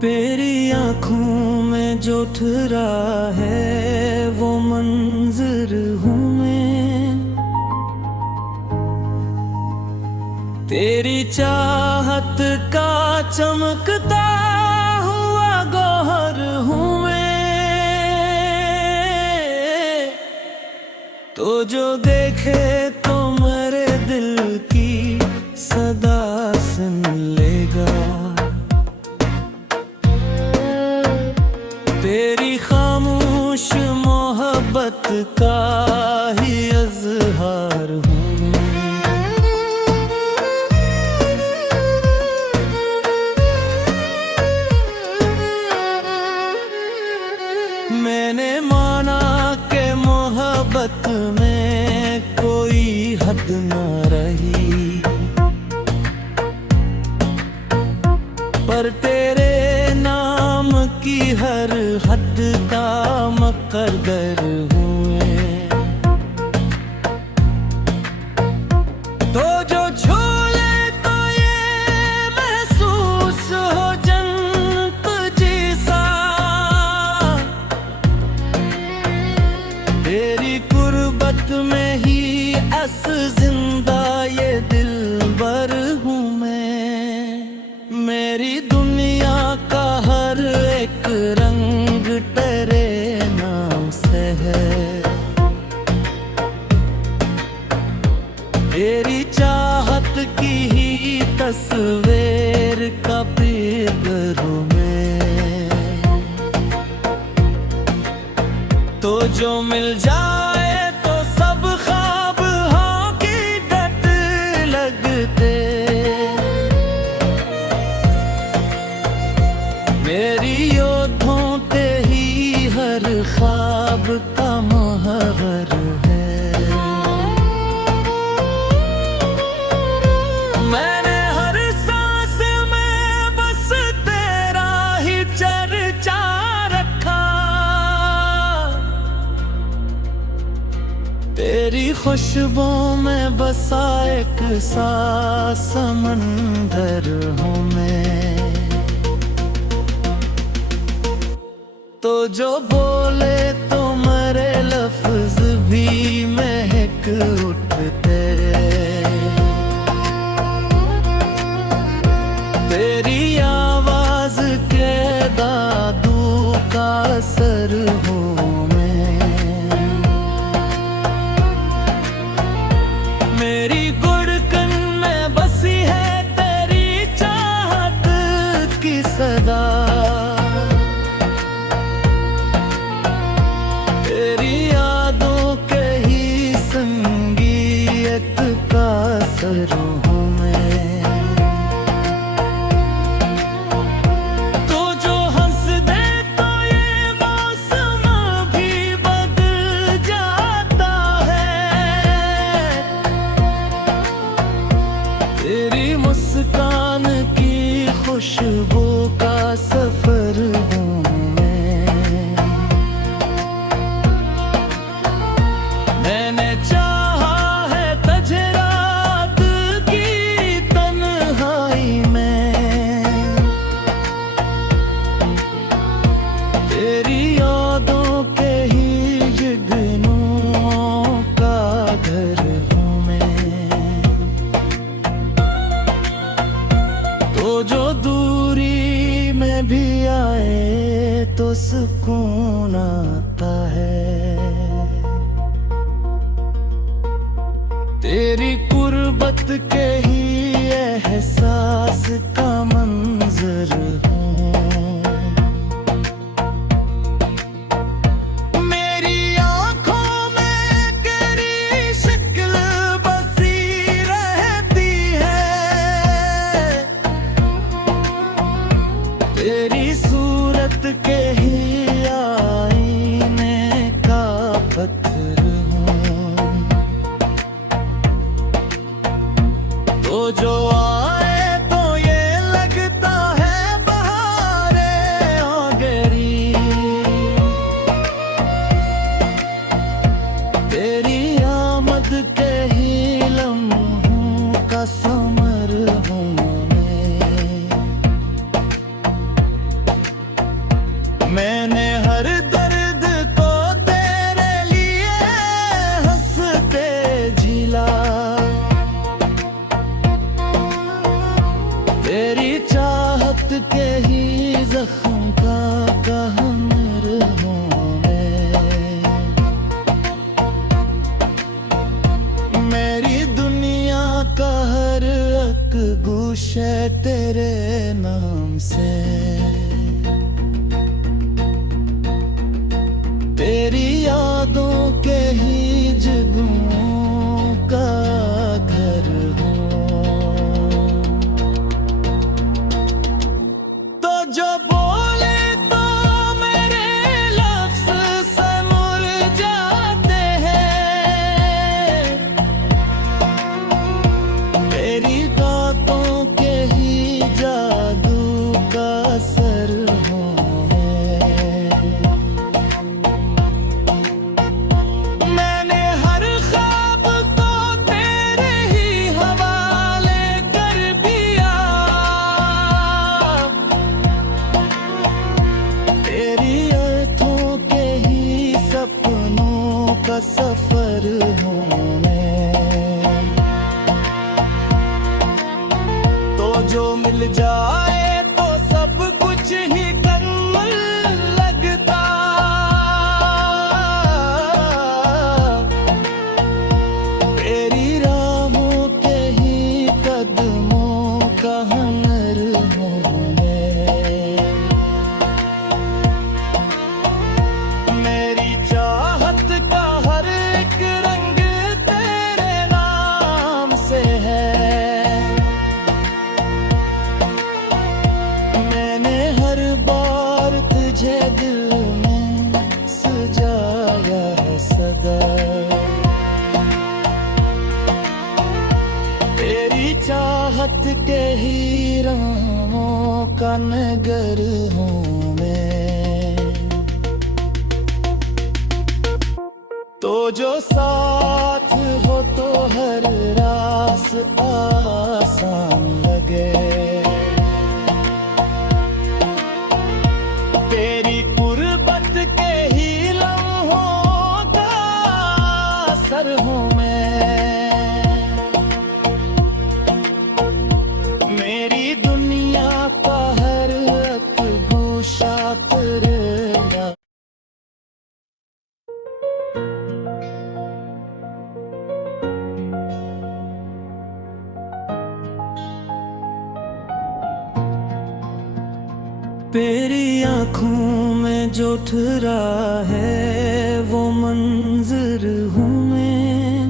तेरी आंखों में जो ठहरा है वो मंजर हूँ मैं। तेरी चाहत का चमकता हुआ गौहर हूँ मैं। तो जो देखे तो मेरे दिल की सदा सुन लेगा। तेरी खामोश मोहब्बत का ही इज़हार हूँ मैंने माना के मोहब्बत में कोई हद न रही, पर तेरे नाम की हर हद का मुक़द्दर हुए। तो जो छू ले तो ये महसूस हो जन्नत जैसा। तेरी कुर्बत में ही अस जिंदा ये दिलबर हूँ मैं। मेरी दुनिया का हर एक रंग तेरे नाम से है। तेरी चाहत की ही तस्वीर का पेपर हूँ मैं। तो जो मिल जाए तो सब ख्वाब हाँ की डट लगते। मेरी योद्धों ते ही हर ख्वाब का मुहव्वर है। मैंने हर सांस में बस तेरा ही चर्चा रखा। तेरी खुशबू में बसा एक सा समंदर हूँ मैं। तो जो बोले तो मेरे लफ्ज भी महक उठते। तेरी आवाज के दादू का असर हूँ मैं। मेरी गुड़कन में बसी है तेरी चाहत की सदा। तेरी यादों के ही संगीत का असर हूँ मैं। तो जो हंस दे तो ये मौसम भी बदल जाता है। तेरी मुस्कान की खुशबू का सफर हूँ मैंने चाहा है तुझे रात की तन्हाई में। तेरी यादों के ही जुगनुओं का घर हूँ मैं। तो जो दूरी में भी आए तो सुकून आता है। तेरी कुर्बत के ही एहसास का मंजर हूँ। मेरी आँखों में तेरी शक्ल बसी रहती है। तेरी सूरत के ही आईने का पत्थर तो जो आए तो ये लगता है बहार है तेरे नाम से। तेरी यादों के ही जुगनुओं का घर हूँ। तो जो बोले तो मेरे लफ्ज़ से मुरझाते हैं। तेरी बातों के ही जादू का असर हूँ। मैंने हर ख्वाब को तेरे ही हवाले कर दिया। तेरी अर्थों के ही सपनों का सफर हूँ मैं। तो जो मिल जाए तो सब कुछ ही कन्मल लगता। तेरी राहों के ही कदमों का हुनर हूँ मैं। मेरी चाहत का हर एक रंग तेरे नाम से है। मैंने हर बार तुझे दिल में सजाया है सदा। तेरी चाहत के ही राहों का नगर हूँ मैं। तो जो साथ हो तो हर रास आसान लगे। तेरी कुर्बत के ही लम्हों का असर हूँ मैं। मेरी दुनिया का हर एक गोशा तेरे नाम। तेरी आँखों में जो ठहरा है वो मंजर हूँ मैं।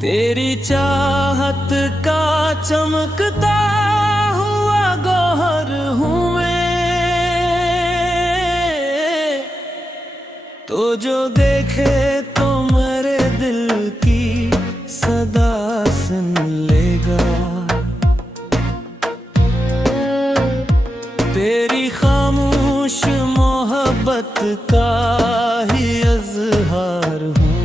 तेरी चाहत का चमकता हुआ गौहर हूँ मैं। तो जो देखे तो मेरे दिल की सदा सुन लेगा। तेरी खामोश मोहब्बत का ही इज़हार हूँ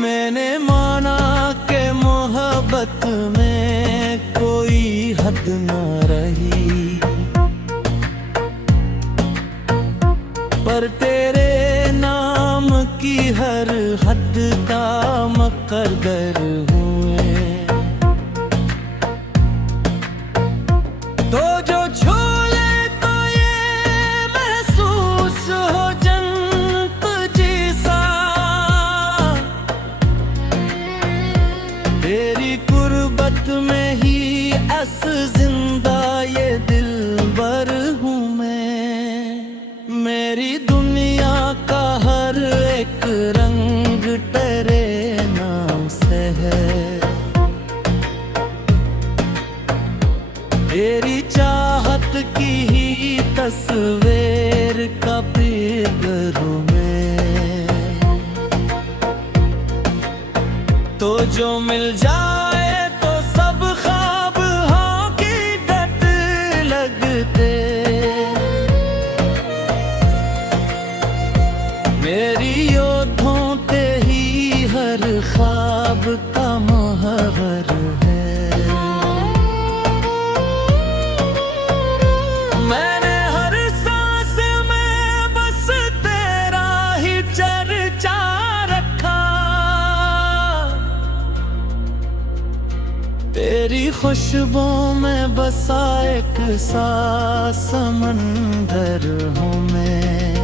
मैंने माना के मोहब्बत में कोई हद न रही। पर तेरे नाम की हर हद का मुक़द्दर हुए। तो जो छू ले तो ये महसूस हो जन्नत जैसा। तेरी कुर्बत में ही अस जिंदा ये दिलबर हूँ मैं। मेरी दुनिया का हर एक रंग तेरे नाम से है। तेरी चाहत की ही तस्वीर का पीकर हूँ मैं। तो जो मिल जाए तो सब ख्वाब हाँ की डट लगते। मेरी योद्धों ते ही हर ख्वाब का मुहव्वर है। मैंने हर सांस में बस तेरा ही चर्चा रखा। तेरी खुशबू में बसा एक सा समंदर हूँ मैं।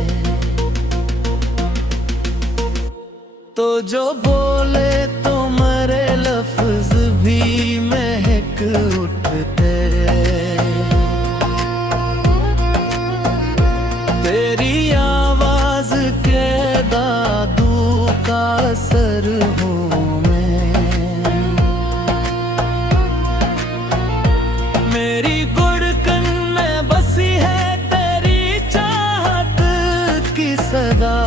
तो जो बोले तो मरे लफ्ज भी महक उठते। तेरी आवाज के दादू का असर हूँ मैं। मेरी गुड़कन में बसी है तेरी चाहत की सदा।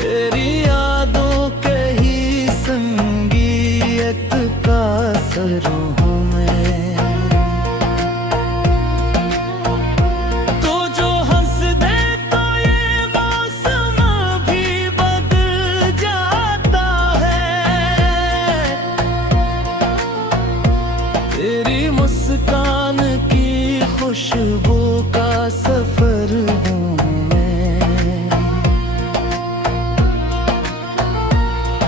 तेरी यादों के ही संगीत का असर हूँ मैं। तो जो हंस दे तो ये मौसम भी बदल जाता है। तेरी मुस्कान की खुशबू का सफर हूँ मैं।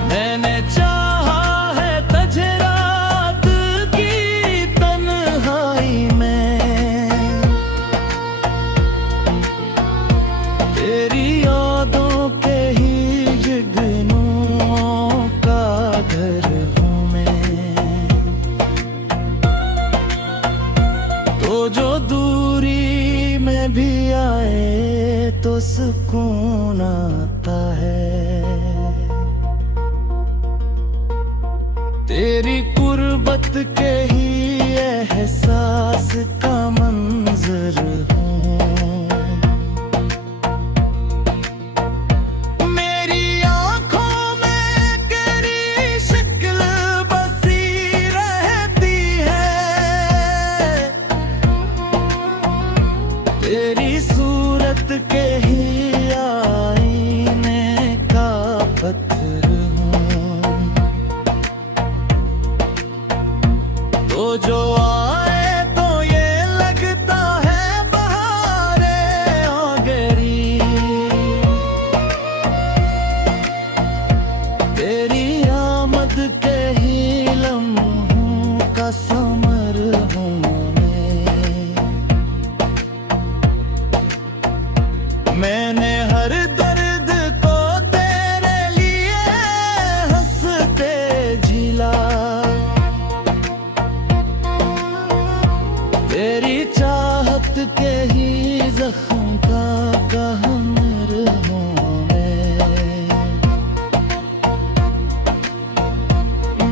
मैंने चाहा है तुझे रात की तन्हाई में। तेरी यादों के ही जुगनुओं का घर हूँ मैं। तो जो दूरी में भी आए तो सुकून आता है। तेरी कुर्बत के ही एहसास का मंजर हूँ। मेरी आँखों में तेरी शक्ल बसी रहती है। तेरी सूरत के ही आईने का पत्थर हूँ। तो जो आए तो ये लगता है बहारें आ गई। तेरी आमद के ही लम्हों का समर हूँ मैं। मैंने हर दर्द को तेरे लिए हंसते झिला। तेरी चाहत के ही जख्म का कहमर हूँ मैं।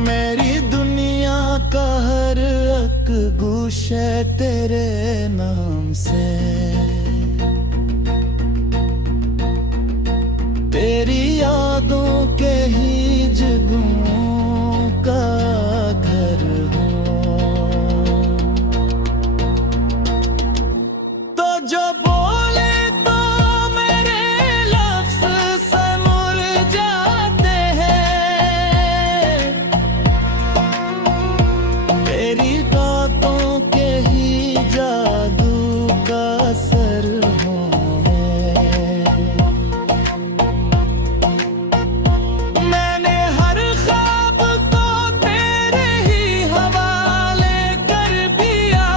मेरी दुनिया का हर एक गुशे तेरे नाम से। तेरी यादों के ही जुगनुओं का घर हूँ। तो जो बोले तो मेरे लफ्ज से मुरझाते हैं। तेरी बातों के ही जादू का असर हूँ मैं। मैंने हर ख्वाब को तेरे ही हवाले कर दिया।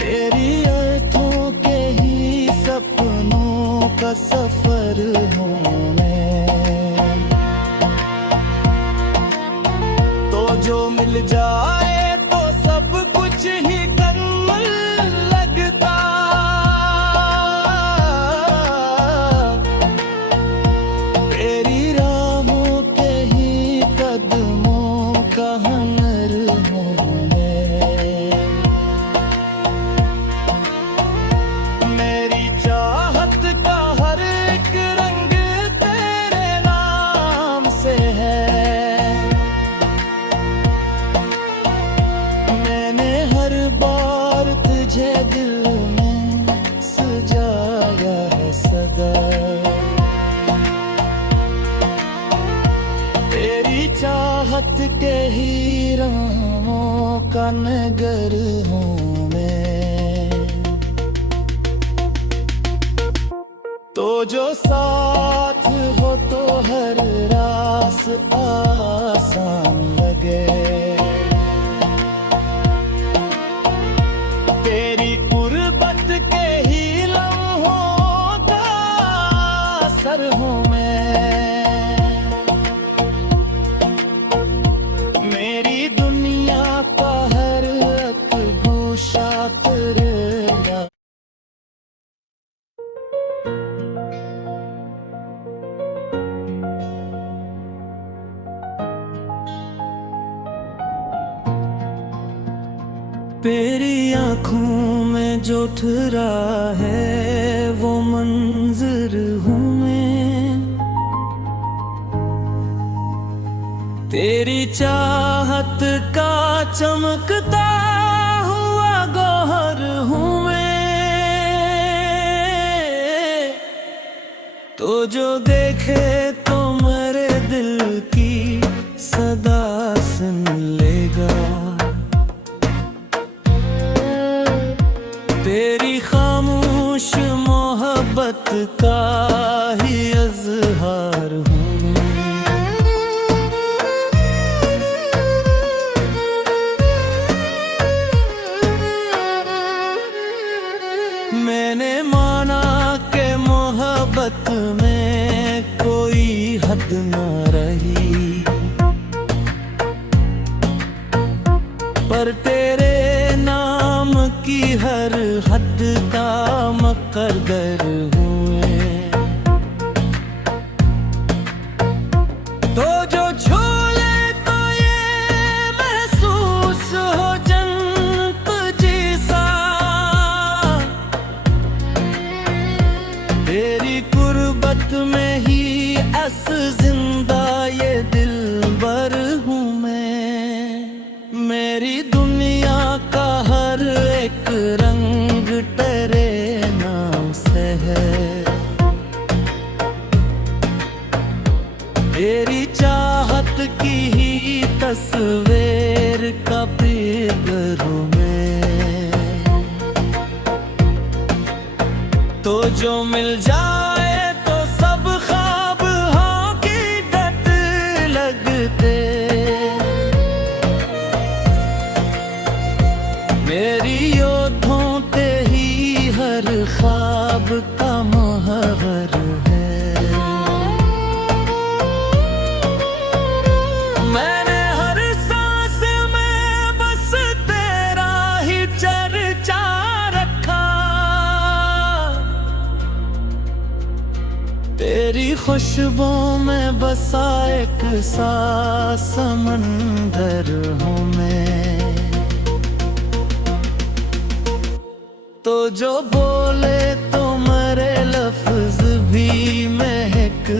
तेरी आँखों के ही सपनों का सफर हूँ मैं। तो जो मिल जाए तो सब कुछ ही कन्मल लगता। तेरी राहों के ही कदमों का हुनर हूँ मैं। मेरी चाहत का हर एक रंग तेरे नाम से है। मैंने हर बार तुझे दिल में सजाया है सदा। तेरी चाहत के ही राहों का नगर हूँ मैं। तो जो सा तेरी आँखों में जो ठहरा है वो मंजर हूँ मैं, तेरी चाहत का चमकता हुआ गौहर हूँ मैं। तो जो देखे तो मेरे दिल की सदा सुन लेगा, तेरी खामोश मोहब्बत का ही इज़हार हूँ। मैंने माना कि मोहब्बत में कोई हद न रही, पर तेरे नाम की हर हद का मुक़द्दर हुए। तो जो छू ले तो ये महसूस हो जन्नत जैसा, तेरी कुर्बत में ही अस जिंदा ये दिलबर हूँ मैं। मेरी दुनिया का हर एक रंग तेरे नाम से है, तेरी चाहत की ही तस्वीर का पेपर हूँ मैं। तो जो मिल जाए तो सब ख्वाब हाँ की डट लगते, मेरी योद्धों ते ही हर ख्वाब का मुहव्वर है। मैंने हर सांस में बस तेरा ही चर्चा रखा, तेरी खुशबू में बसा एक सा समंदर हूँ मैं। तो जो बोले तो मेरे लफ्ज भी महक